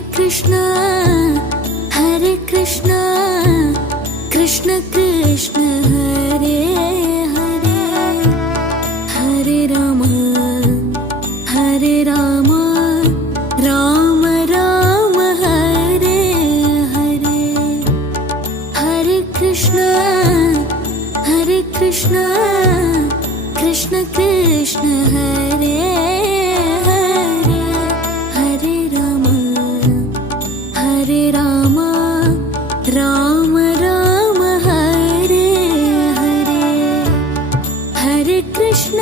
कृष्ण कृष्ण कृष्ण हरे हरे हरे राम राम राम हरे हरे हरे कृष्ण कृष्ण कृष्ण हरे हरे हरे राम राम राम हरे हरे हरे कृष्ण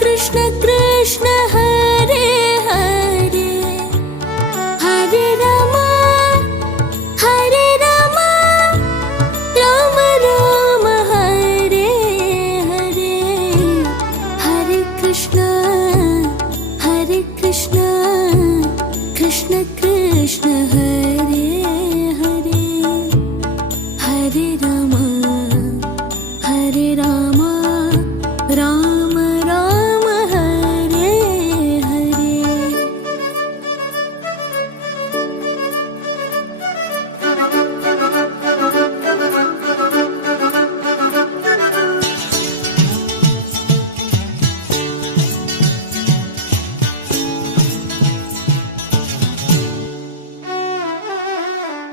कृष्ण कृष्ण हरे हरे हरे राम राम राम हरे हरे हरे कृष्ण कृष्ण कृष्ण हरे हरे हरे राम राम राम हरे हरे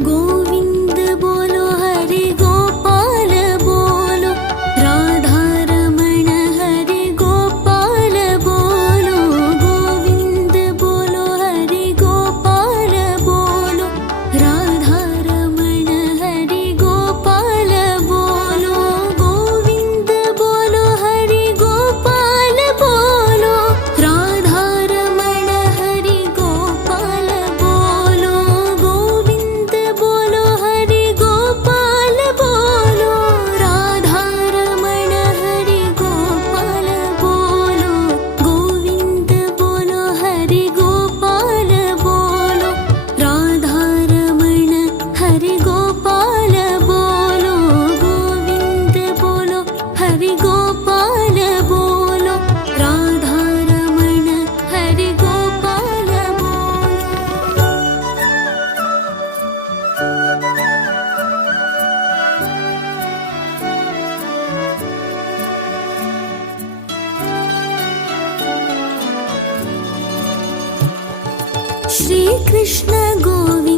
गोविंद बोलो हरि गोपाल बोलो राधा रमण हरि गोपाल बोलो गोविंद बोलो हरि गोपाल बोलो राधा रमण हरि गोपाल बोलो गोविंद बोलो हरि गोपाल बोलो राधा रमण हरि गोपाल बोलो गोविंद बोलो हरि गोपाल बोलो राधा रमण हरि गोपाल बोलो गोविंद बोलो हरि गोपाल बोलो राधा रमण हरि गोपाल बोलो गोविंद बोलो हरि गोपाल बोलो राधा रमण हरि गोपाल बोलो श्री कृष्ण गोविंद